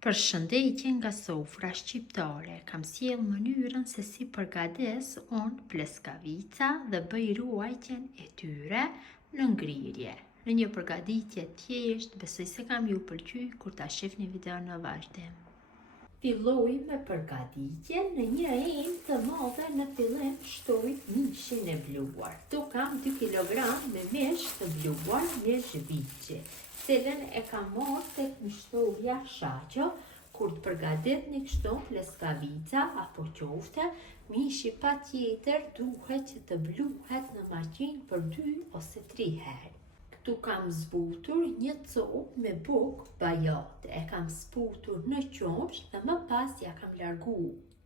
Përshëndetje nga sofra shqiptare, kam sjell mënyrën se si përgatis unë pleskavica dhe bëj ruajtjen e tyre në ngrirje. Në një përgatitje thjesht, besoj se kam ju pëlqy kur ta shihni videon në vazhdim. Filloj me përgatitjen. Në një enë të madhe në fillim shtoj mishin e bluar. Tu kam 2 kg me mish të bluar me zhviqe, cilën e kam marrë tek mishtoria Shaqo. Kur të përgatitni kështu pleskavica apo qofte, mishi patjetër duhet që të bluhet në makinë për 2 ose 3 herë. Këtu kam zbutur një copë me bukë bajate. E kam sputur në qumsht dhe më pas ja kam largu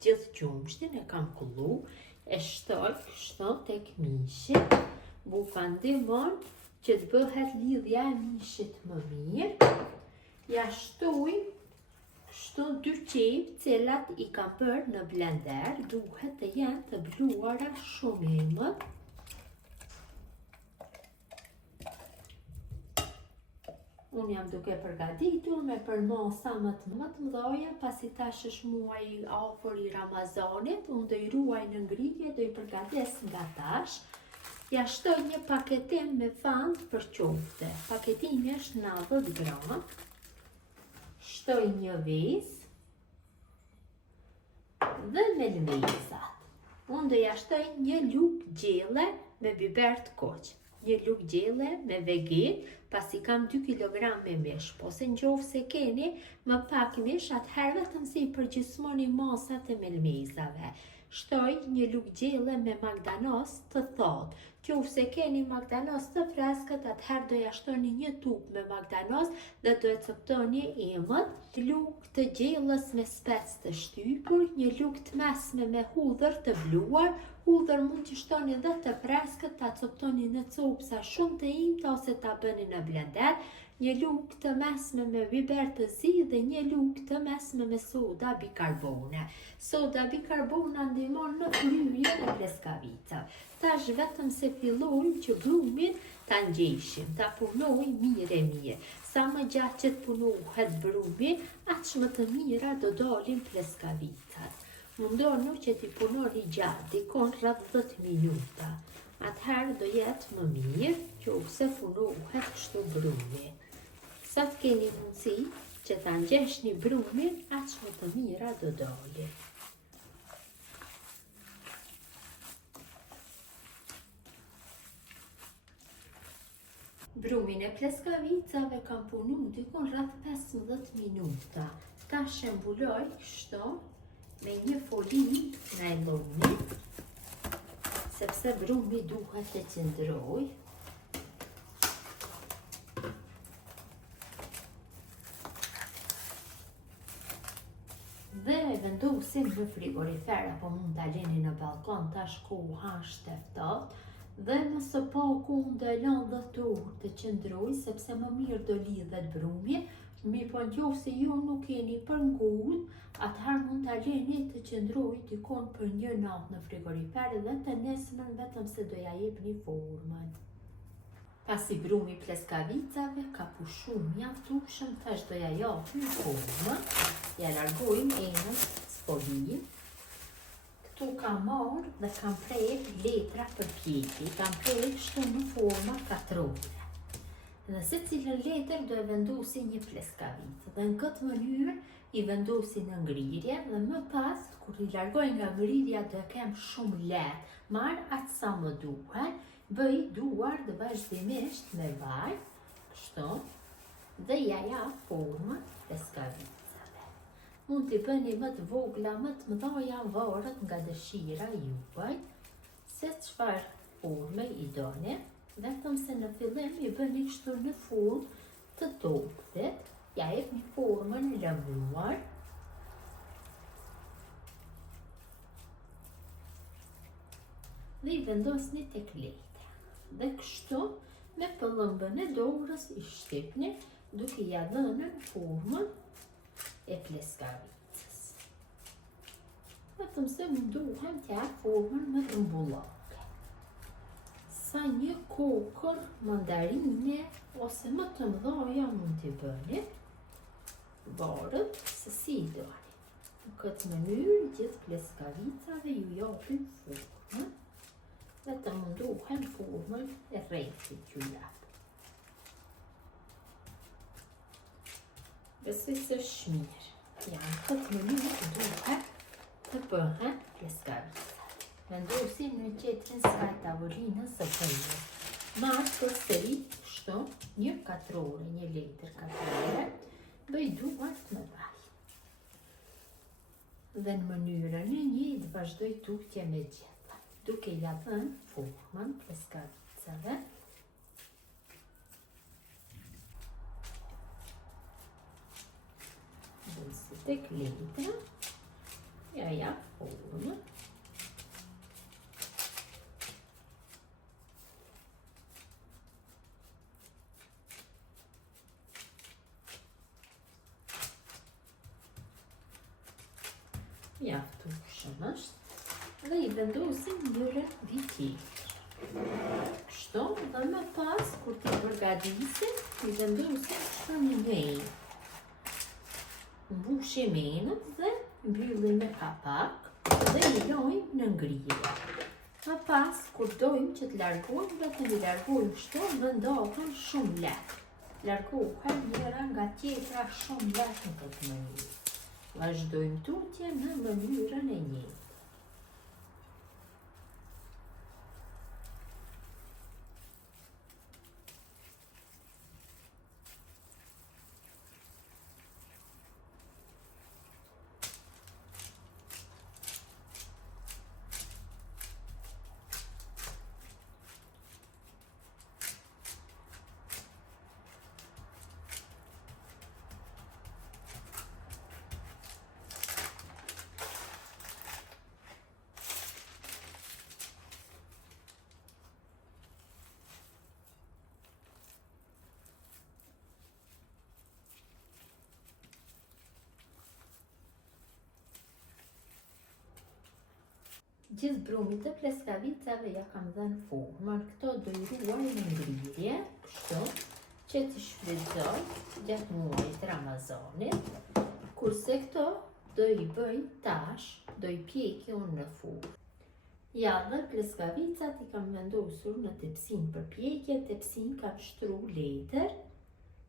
gjithë qumshtin, e kam kullu, e shtoj kështu tek mishi. Buka ndihmon që të bëhet lidhja e mishit më mirë. Ja shtoj kështu 2 qepë, cilat i kam bërë në blender, duhet të jenë të bluara shumë emër. Unë jam duke përgatitur me përmasa më të mëdha, pasi tash është muaji afër i Ramazanit, unë do i ruaj në ngritje, do i përgatis nga tash. Ja shtoj një paketim me fand për qofte. Paketimi është 90 gram. Shtoj një vezë dhe melmezat. Unë do ja shtoj një lugë gjelle me biber të koq, një lugë gjelle me veget, pasi kam 2 kg me mish, po se nëse keni më pak mish, atëherë vetëm si përgjithmoni masat e melmezave. Shtoj një lugë gjelle me magdanos të thotë. Nëse keni magdanos të freskët, atëherë do ja shtoni një tub me magdanos dhe do e coptoni emët. Lugë të gjellës me spec të shtypur, një lugë të mesme me hudhër të bluar. Hudhër mund që shtoni dhe të freskët, ta coptoni në copsa shumë të imta ose ta bëni në blender. Një lugë të mesme me biber të zi dhe një lugë të mesme me soda bikarbone. Soda bikarbone ndihmon në kryerjen e pleskavicave. Tash vetëm se fillojmë që brumin ta ngjeshim, ta punoj mirë. Sa më gjatë që të punohet brumi, aq më të mira do dalin pleskavicat. Mundonu që t'i punoni gjatë, dikon rreth 10 minuta. Atëherë do jetë më mirë nëse punohet kështu brumi. Sa të keni mundësi që ta ngjeshni brumin, aq më të mira do dalin. Brumin e pleskavicave kam punu dikon rreth 15 minuta. Tash e mbuloj kështu me një foli najloni, sepse brumi duhet të qëndroj. Dhe e vendosim në frigorifer, apo mund ta leni në balkon, tash koha është e ftohtë. Dhe më së paku unë do e lënë 10 orë të qëndroj, sepse më mirë do lidhet brumi. Po nëse ju nuk jeni për ngut, atëherë mund ta leni të qëndroj dikon për një natë në frigorifer dhe të nesërmen vetëm se do ja jepni formën. Pasi brumi pleskavicave ka pushu mjaftueshëm, tash do ja japim formën. Ja largojmë enën spolin. Këtu kam marrë dhe kam prerë letra për pjeki. Kam prerë kështu në forma katrore. Në secilën letër do e vendosi një pleskavicë. Dhe në këtë mënyrë i vendosi në ngrirje dhe më pas, kur i largoj nga ngrirja, do e kem shumë lehtë. Marr atë sa më duhet, bëj duar dhe vazhdimisht me vaj, kështu, dhe ja jap formën pleskavicave. Mund t'i bëni më të vogla, më të mëdha, varet nga dëshira juaj, se çfarë forme i doni. Vetëm se në fillim i bëni kështu në furrë të toktit, ja jepni formën e lavuar. Dhe i vendosni tek letra. Dhe kështu me pëllëmbën e dorës i shtypni, duke ja dhënë formën e pleskavicës. Vetëm se munduhem t'ja formën më rrumbullake. Sa një kokër mandarine ose më të mëdha mund t'i bëni. varet se si i doni. Në këtë mënyrë gjithë pleskavicave ju japin formën dhe të munduhen formën e rrethit ju jap. Besoj se është mirë. Ja, në këtë mënyrë duhet të bëhen pleskavicat. Vendosin në qetrin skaj tavolinës së pëjve. Marë përsëri kështu një katrore, një letër katrore, bëj duart me vaj. Dhe në mënyrën e njëjtë vazhdoj tutje me gjitha, duke ja dhënë formën pleskavicave. Dhe si tek letra, ja jap formën. Mjaftueshëm është dhe i vendosim njërin mbi tjetër. Kështu dhe më pas kur t'i përgatisim, i vendosim kështu një menë. Mbushim menët dhe mbyllim me kapak dhe i lojmë në ngrirje. Më pas kur dojmë që të largojmë, vetëm i largojmë kështu dhe ndahen shumë lehtë. Largohen njëra nga tjetra shumë lehtë në këtë mënyrë. Vazhdojmë tutje në mënyrën e njëjtë. Gjithë brumit të pleskavicave ja kam dhënë formën. Këto do i ruaj në ngrirje, kështu që t'i shfrytëzoj gjatë muajit Ramazanit. Kurse këto do i bëj tash, do i pjeki unë në furrë. Ja dhe pleskavicat i kam vendosur në tepsin për pjekje, tepsin kam shtru letër,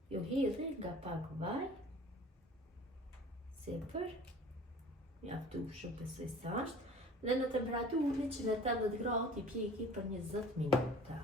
ju hedhi nga pak vaj, sipër, mjaftueshëm besoj se është, dhe në temperaturë 180 gradë i pjeki për 20 minuta.